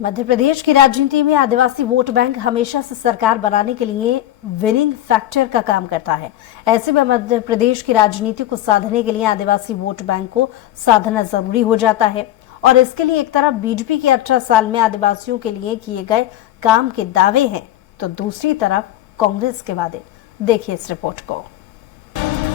मध्य प्रदेश की राजनीति में आदिवासी वोट बैंक हमेशा से सरकार बनाने के लिए विनिंग फैक्टर का काम करता है। ऐसे में मध्य प्रदेश की राजनीति को साधने के लिए आदिवासी वोट बैंक को साधना जरूरी हो जाता है। और इसके लिए एक तरफ बीजेपी के 18 साल में आदिवासियों के लिए किए गए काम के दावे हैं, तो दूसरी तरफ कांग्रेस के वादे। देखिए इस रिपोर्ट को।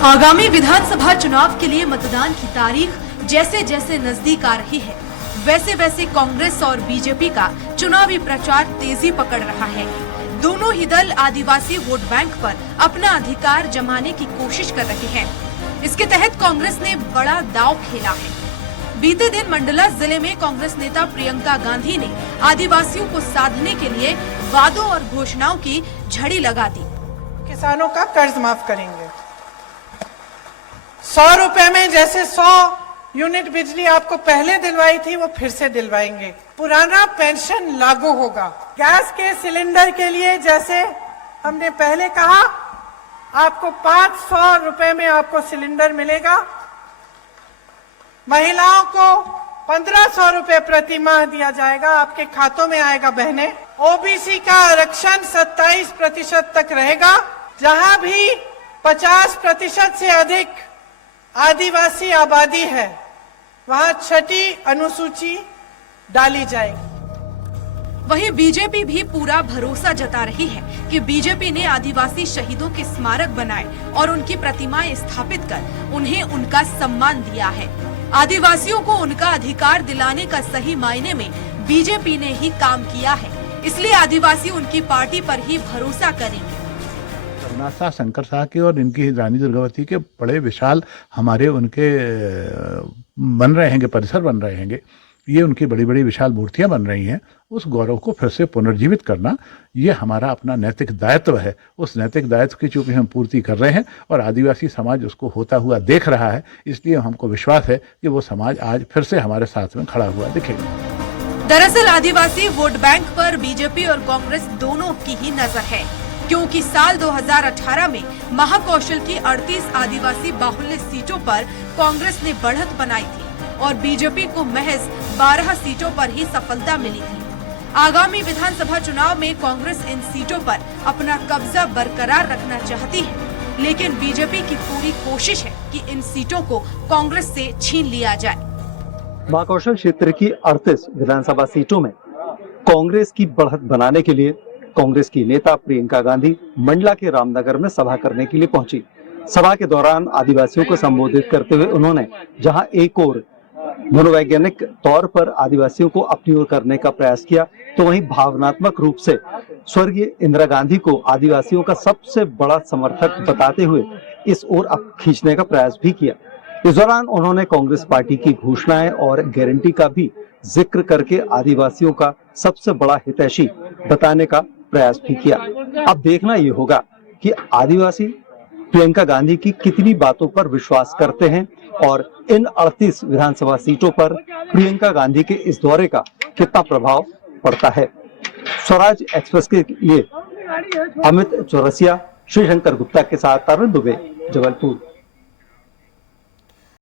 आगामी विधानसभा चुनाव के लिए मतदान की तारीख जैसे जैसे नजदीक आ रही है, वैसे वैसे कांग्रेस और बीजेपी का चुनावी प्रचार तेजी पकड़ रहा है। दोनों ही दल आदिवासी वोट बैंक पर अपना अधिकार जमाने की कोशिश कर रहे हैं। इसके तहत कांग्रेस ने बड़ा दांव खेला है। बीते दिन मंडला जिले में कांग्रेस नेता प्रियंका गांधी ने आदिवासियों को साधने के लिए वादों और घोषणाओं की झड़ी लगा दी। किसानों का कर्ज माफ करेंगे। 100 रुपए में जैसे 100 यूनिट बिजली आपको पहले दिलवाई थी, वो फिर से दिलवाएंगे। पुराना पेंशन लागू होगा। गैस के सिलेंडर के लिए जैसे हमने पहले कहा, आपको 500 रुपए में आपको सिलेंडर मिलेगा। महिलाओं को 1500 रुपए प्रति माह दिया जाएगा, आपके खातों में आएगा बहने। ओबीसी का आरक्षण 27% तक रहेगा। जहां भी 50% से अधिक आदिवासी आबादी है, वहां छठी अनुसूची डाली जाएगी। वहीं बीजेपी भी पूरा भरोसा जता रही है कि बीजेपी ने आदिवासी शहीदों के स्मारक बनाए और उनकी प्रतिमाएं स्थापित कर उन्हें उनका सम्मान दिया है। आदिवासियों को उनका अधिकार दिलाने का सही मायने में बीजेपी ने ही काम किया है, इसलिए आदिवासी उनकी पार्टी पर ही भरोसा करेंगे। रघुनाथ शाह, शंकर शाह की और इनकी रानी दुर्गावती के बड़े विशाल हमारे उनके बन रहे हैं, परिसर बन रहे हैं। ये उनकी बड़ी बड़ी विशाल मूर्तियां बन रही हैं। उस गौरव को फिर से पुनर्जीवित करना ये हमारा अपना नैतिक दायित्व है। उस नैतिक दायित्व की चूंकि हम पूर्ति कर रहे हैं और आदिवासी समाज उसको होता हुआ देख रहा है, इसलिए हमको विश्वास है कि वो समाज आज फिर से हमारे साथ में खड़ा हुआ दिखेगा। दरअसल आदिवासी वोट बैंक पर बीजेपी और कांग्रेस दोनों की ही नजर है, क्योंकि साल 2018 में महाकौशल की 38 आदिवासी बाहुल्य सीटों पर कांग्रेस ने बढ़त बनाई थी और बीजेपी को महज 12 सीटों पर ही सफलता मिली थी। आगामी विधानसभा चुनाव में कांग्रेस इन सीटों पर अपना कब्जा बरकरार रखना चाहती है, लेकिन बीजेपी की पूरी कोशिश है कि इन सीटों को कांग्रेस से छीन लिया जाए। महाकौशल क्षेत्र की 38 विधानसभा सीटों में कांग्रेस की बढ़त बनाने के लिए कांग्रेस की नेता प्रियंका गांधी मंडला के रामनगर में सभा करने के लिए पहुंची। सभा के दौरान आदिवासियों को संबोधित करते हुए उन्होंने जहां एक ओर मनोवैज्ञानिक तौर पर आदिवासियों को अपनी ओर करने का प्रयास किया, तो वहीं भावनात्मक रूप से स्वर्गीय इंदिरा गांधी को आदिवासियों का सबसे बड़ा समर्थक बताते हुए इस ओर अब खींचने का प्रयास भी किया। इस दौरान उन्होंने कांग्रेस पार्टी की घोषणाएं और गारंटी का भी जिक्र करके आदिवासियों का सबसे बड़ा हितैषी बताने का प्रयास भी किया। अब देखना ये होगा कि आदिवासी प्रियंका गांधी की कितनी बातों पर विश्वास करते हैं और इन 38 विधानसभा सीटों पर प्रियंका गांधी के इस दौरे का कितना प्रभाव पड़ता है। स्वराज एक्सप्रेस के लिए अमित चौरसिया, श्रीशंकर गुप्ता के साथ अरुण दुबे, जबलपुर।